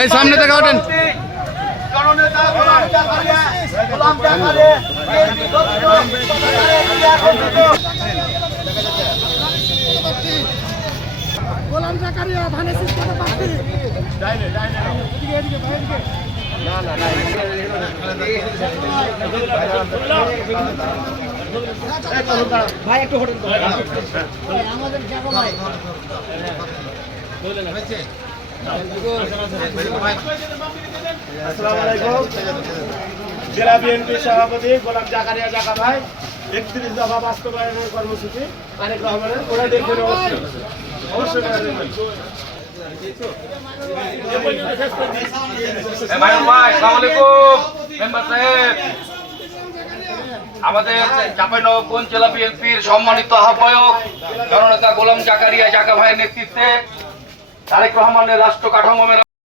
এই সামনে থেকে ওঠেন। গোলাম জাকারিয়া ধানের শীষের প্রার্থী। ভাই একটু হোটেল আমাদের জায়গা ভাই আসসালামু আলাইকুম। জেলা বিএনপি সভাপতি গোলাম জাকারিয়া জাকা ভাই 31 দফা বাস্তবায়নের কর্মসূচি তারেক রহমানের ওরা দেখবেন অবশ্যই আমাদের চাঁপাইনবাবগঞ্জ জেলা বিএনপির সম্মানিত আহ্বায়ক জননেতা গোলাম জাকারিয়া জাকা ভাইয়ের নেতৃত্বে তারেক রহমানের রাষ্ট্র কাঠামো